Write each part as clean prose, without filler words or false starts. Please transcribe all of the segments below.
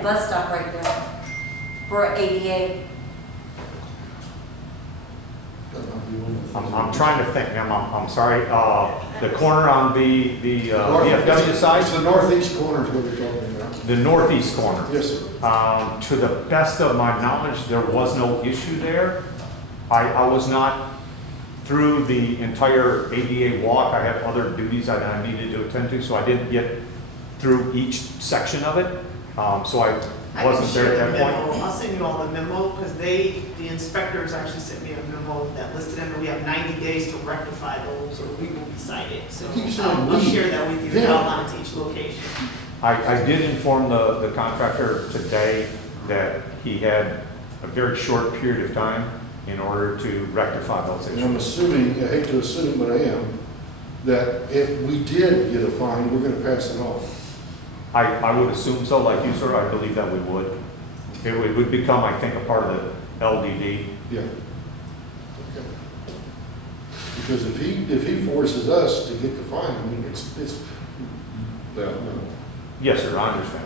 the bus stop right there for ADA. I'm trying to think, ma'am, I'm sorry, the corner on the VFW side? It's the northeast corner is what they're talking about. The northeast corner. Yes, sir. To the best of my knowledge, there was no issue there. I was not through the entire ADA walk. I had other duties that I needed to attend to, so I didn't get through each section of it. So I wasn't there at that point. I'll send you all the memo, because the inspectors actually sent me a memo that listed them, and we have 90 days to rectify those, or we will be cited. So Keep saying I'll we. share that with you, Yeah. outline to each location. I did inform the contractor today that he had a very short period of time in order to rectify those And I'm issues. assuming, I hate to assume, but I am, that if we did get a fine, we're gonna pass it off. I would assume so, like you, sir, I believe that we would. It would become, I think, a part of the LDD. Yeah. Okay. Because if he forces us to get the fine, I mean, it's, well, no. Yes, sir, I understand.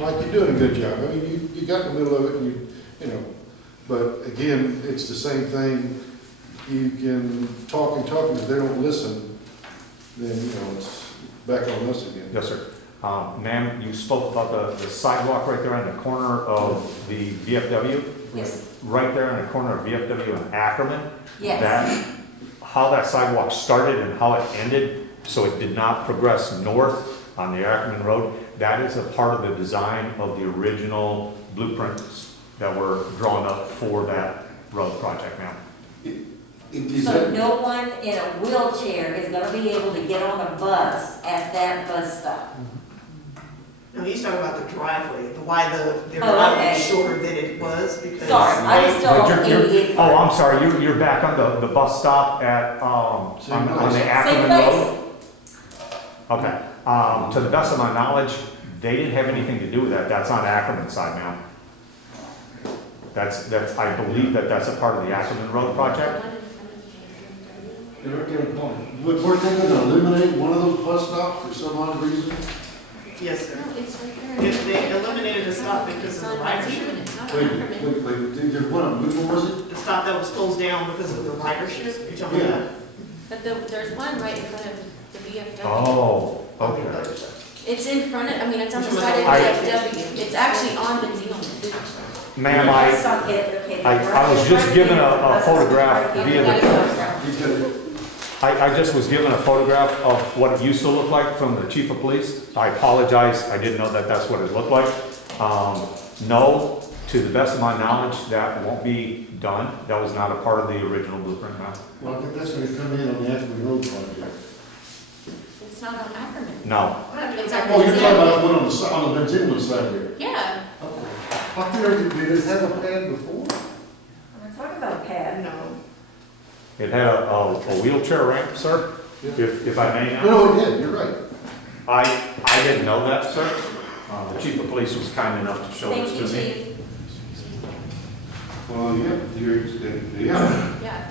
Like, you're doing a good job. I mean, you got in the middle of it and you know, but again, it's the same thing. You can talk and talk, and if they don't listen, then, you know, it's back on us again. Yes, sir. Ma'am, you spoke about the sidewalk right there on the corner of the VFW? Yes. Right there on the corner of VFW and Ackerman? Yes. That, how that sidewalk started and how it ended, so it did not progress north on the Ackerman Road, that is a part of the design of the original blueprints that were drawn up for that road project, ma'am. So no one in a wheelchair is gonna be able to get on a bus at that bus stop. No, he's talking about the driveway, why their Oh, driveway okay. is shorter than it was, because. Sorry, I was still But on ADA. oh, I'm sorry, you're back on the bus stop at, on the Ackerman Road? Okay, to the best of my knowledge, they didn't have anything to do with that, that's on Ackerman side now. That's, I believe that's a part of the Ackerman Road project. Weren't they gonna eliminate one of those bus stops for some odd reason? Yes, sir. No, it's right there. If they eliminated the stop because It's of the on ridership. It's not Wait, on Ackerman. there's one, which one was it? The stop that was closed down because of the ridership, you're talking about? But there's one right in front of the VFW. Oh, okay. It's in front of, I mean, it's on the Which one? side of I- VFW. It's actually on Benzino. Ma'am, I was just given a photograph via the, I just was given a photograph of what it used to look like from the chief of police. I apologize, I didn't know that that's what it looked like. No, to the best of my knowledge, that won't be done. That was not a part of the original blueprint, ma'am. Well, I think that's gonna come in on the Ackerman Road project. It's not on Ackerman. No. It's on Oh, you're talking Benzino. about the one on the Benzino side here. Yeah. Okay. I thought did it have a pad before? I'm talking about a pad. No. It had a wheelchair ramp, sir, if I may now. No, it did, you're right. I didn't know that, sir. The chief of police was kind enough to show Thank this you, to me. chief. Well, yeah. Yeah.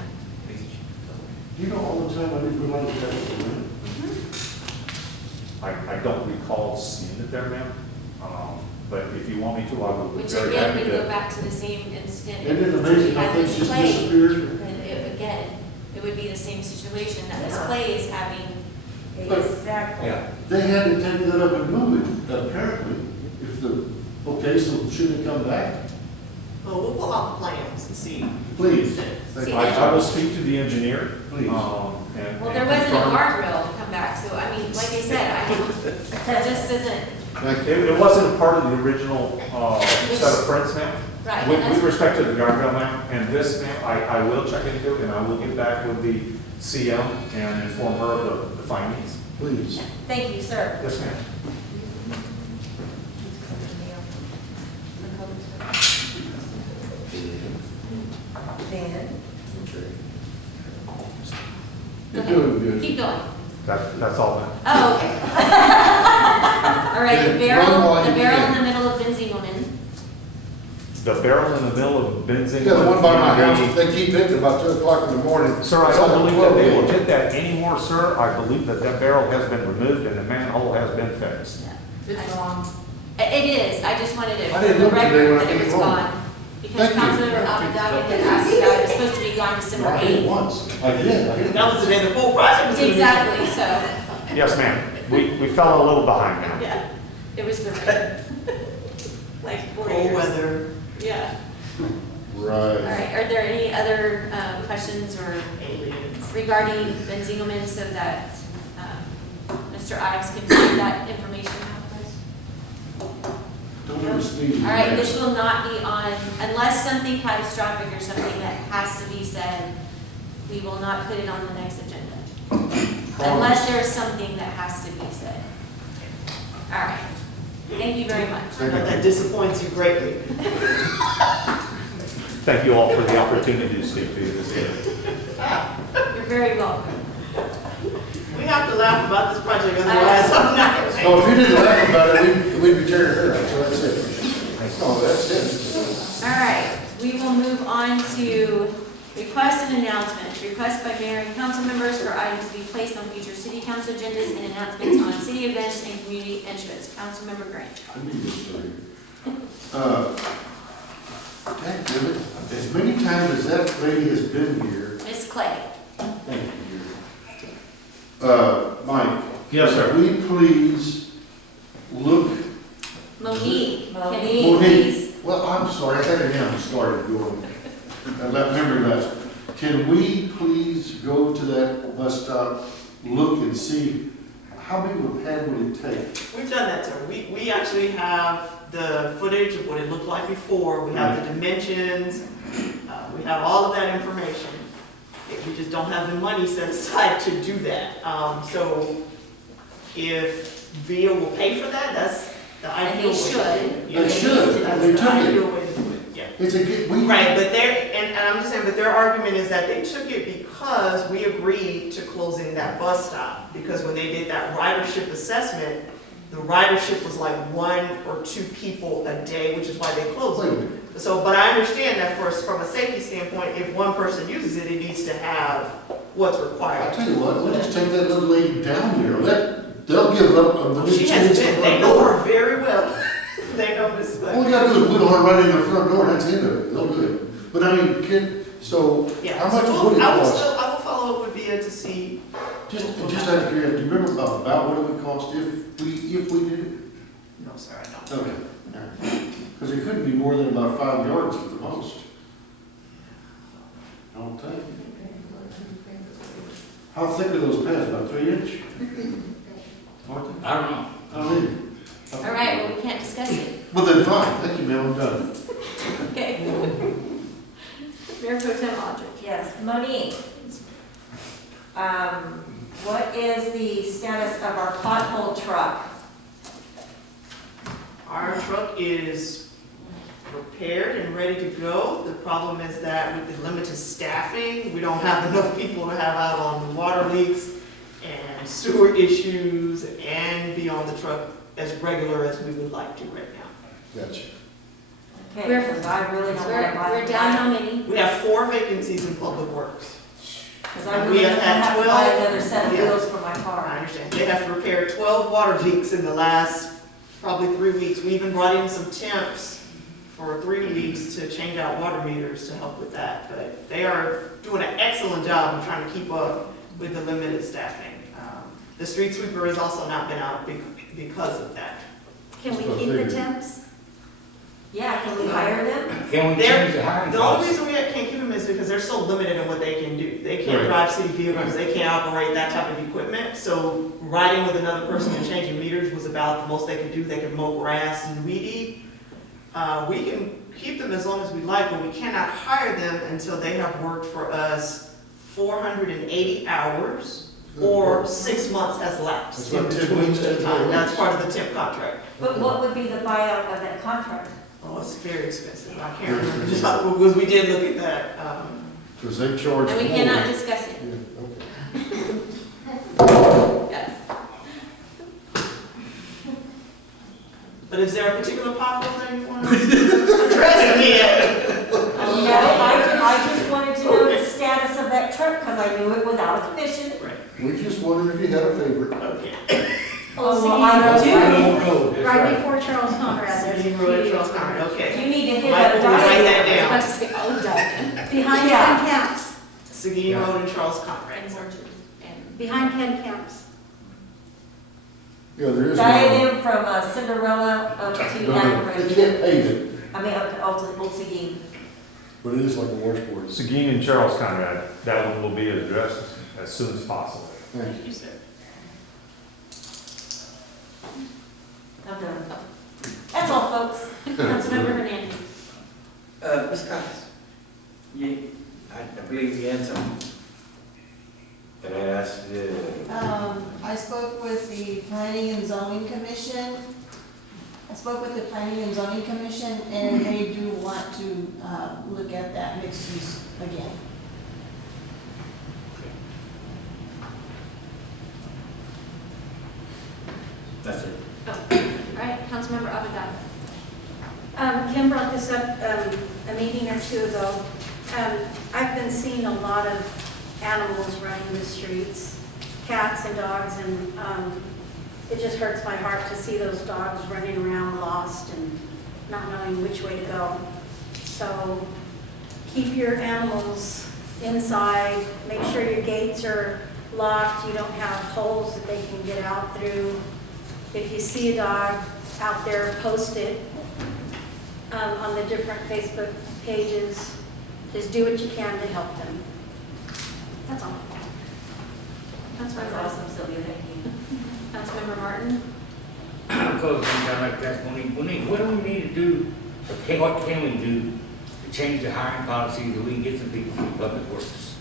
You know, all the time I do put on the pad. I don't recall seeing it there, ma'am. But if you want me to, I will be Which very again happy would go to. back to the same incident. Isn't it amazing how Had things this just play, disappeared? then again, it would be the same situation that this play is having. Exactly. They had to take that up and move it, apparently, if the, okay, so should it come back? Well, we'll pull out the plans and see. Please. See, I will speak to the engineer. Please. And Well, there wasn't a confirm. guardrail to come back, so I mean, like I said, I don't, that just isn't, It wasn't a part of the original set of prints, ma'am. right. With and that's- respect to the guardrail, ma'am, and this, ma'am, I will check into it, and I will get back with the CM and inform her of the findings. Please. Thank you, sir. Yes, ma'am. Dan? You're doing good. Keep going. That's all, ma'am. Oh, okay. All right, the Yeah, run while barrel you in can. the middle of Benzinonen. The barrel in the middle of Benzing. Yeah, the one by my house, they keep hitting about 2 o'clock in the morning. Sir, I don't believe that they will hit that anymore, sir. I believe that barrel has been removed and the manhole has been fixed. It's gone. It is, I just wanted it I for didn't the look today record when I that it came was home. gone. Because Thank you. Councilmember Abdallah had asked about it, it's supposed to be gone I December did 8th. once. I did. That was the day the whole project was. Exactly, so, Yes, ma'am. We fell a little behind now. yeah, it was the rain. Like 4 years. Cold weather. Yeah. All Right. right, are there any other questions or Aliens. regarding Benzingelman so that Mr. Ives can find that information out, please? Don't ever sneeze. All right, this will not be on, unless something catastrophic or something that has to be said, we will not put it on the next agenda. Unless there's something that has to be said. All right, thank you very much. I know that disappoints you greatly. Thank you all for the opportunity to speak to you this evening. You're very welcome. We have to laugh about this project, otherwise I'm not gonna say. No, if you didn't laugh about it, we'd be tearing her up, so that's it. Oh, that's it. All right, we will move on to requests and announcements. Requests by mayor and council members for items to be placed on future city council agendas and announcements on city events and community interests. Councilmember Grant. I need this story. Thank you. As many times as that lady has been here, Ms. Clay. thank you. Mike. Yes, sir. Will we please look, Monique. Can we Monique, please? well, I'm sorry, I had an M started going. I left memory lapse. Can we please go to that bus stop, look and see how big of a pad would it take? We've done that, sir. We actually have the footage of what it looked like before. We have the dimensions. We have all of that information. We just don't have the money set aside to do that. So if VIA will pay for that, that's the And ideal they way. should. Yeah, They should. That's They the took it. ideal way to do it, yeah. It's a good, we. Right, but and I'm just saying, but their argument is that they took it because we agreed to closing that bus stop. Because when they did that ridership assessment, the ridership was like 1 or 2 people a day, which is why they closed Wait a it. minute. So, but I understand that from a safety standpoint, if one person uses it, it needs to have what's I'll required. tell you what, we'll just take that little lady down there, they'll give up on the new She has chance been, for they a know door. her very well. They know Miss All we Clay. gotta do is wheel her right in the front door, that's the end of it, they'll do it. But I mean, so, Yeah, how much so would it I will cost? still, I will follow up with VIA to see. Just out of curiosity, do you remember about what it would cost if we did it? No, sir, I don't. Okay. Because it couldn't be more than about 5 yards at the most. I don't think. How thick are those pads, about 3 inch? Aren't they? I don't know. I mean. All right, well, we can't discuss it. Well then, fine, thank you, ma'am, I'm done. Okay. Mayor Pro Tem Aldridge. Yes, Monique. What is the status of our pothole truck? Our truck is prepared and ready to go. The problem is that with the limited staffing, we don't have enough people to have out on the water leaks and sewer issues and be on the truck as regular as we would like to right now. Gotcha. Okay, We're- because I really don't want to buy. We're down how many? We have 4 vacancies in Public Works. Because I and really we don't have had have to buy 12 another set of yeah. wheels for my I car. understand. They have to repair 12 water leaks in the last probably 3 weeks. We even brought in some temps for 3 weeks to change out water meters to help with that. But they are doing an excellent job of trying to keep up with the limited staffing. The street sweeper has also not been out because of that. Can we keep the temps? Yeah, can we hire them? Can we They're- change the hiring The only policy? reason we can't keep them is because they're so limited in what they can do. They can't Right. drive city vehicles, they can't operate that type of equipment. So riding with another person and changing meters was about the most they could do. They could mow grass and weed eat. We can keep them as long as we like, but we cannot hire them until they have worked for us 480 hours or 6 months has lapsed. That's what in 10 between weeks, the 10 time. That's weeks. part of the temp contract. But what would be the buyout of that contract? Oh, it's very expensive. I can't remember just how, because we did look at that. Because they charge. And we more. cannot discuss it. Yeah, okay. Yes. But is there a particular pothole that you want to address me at? You know, I just wanted to know the status of that truck because I knew it was out of commission. We just wondered if you had a favorite. Okay. Oh, well, I Seguin know. too. Right before Charles Conrad, there's a Seguin Road, Charles community. Conrad, okay. You need to hit Michael, up write that Diane. down. I was about to say, oh, Diane. Behind Yeah. Ken Camps, Seguin Road and Charles Conrad. And Orchard. And behind Ken Camps. Yeah, there is. Diane from Cinderella up to No, Akron. they can't pave it, I mean, up to Old Seguin. but it is like a washboard. Seguin and Charles Conrad, that one will be addressed as soon as possible. Thank you. sir. I'm done. That's all, folks. Councilmember Hernandez. Ms. Cox, I believe you had something. And I asked, I spoke with the Planning and Zoning Commission. And they do want to, look at that mixed use again. that's it. Oh, all right, Councilmember Abadab. Kim brought this up a meeting or two ago. I've been seeing a lot of animals running the streets, cats and dogs, and it just hurts my heart to see those dogs running around lost and not knowing which way to go. So keep your animals inside, make sure your gates are locked, you don't have holes that they can get out through. If you see a dog out there, post it on the different Facebook pages. Just do what you can to help them. That's all. That's awesome, Sylvia, thank you. Councilmember Martin. Because something like that, what do we need to do, or what can we do to change the hiring policy that we can get some people from public works?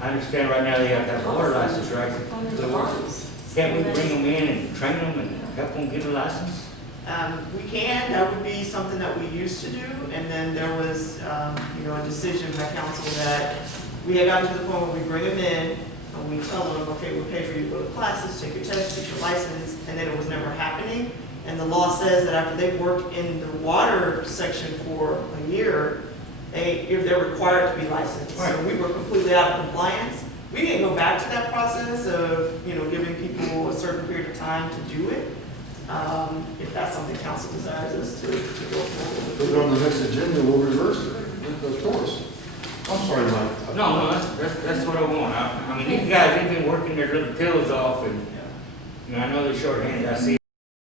I understand right now they have to have a water license, right? Can't we bring them in and train them and help them get a license? We can, that would be something that we used to do, and then there was, a decision by council that we had gotten to the point where we bring them in, and we tell them, okay, we'll pay for you to go to classes, take your test, get your license, and then it was never happening. And the law says that after they've worked in the water section for a year, if they're required to be licensed. So we were completely out of compliance. We didn't go back to that process of, giving people a certain period of time to do it. If that's something council desires us to go forward Put with. it on the next agenda, we'll reverse it, of course. I'm sorry, Mike. No, that's what I want. I mean, these guys, they've been working their little tails off and, I know they're shorthanded, I see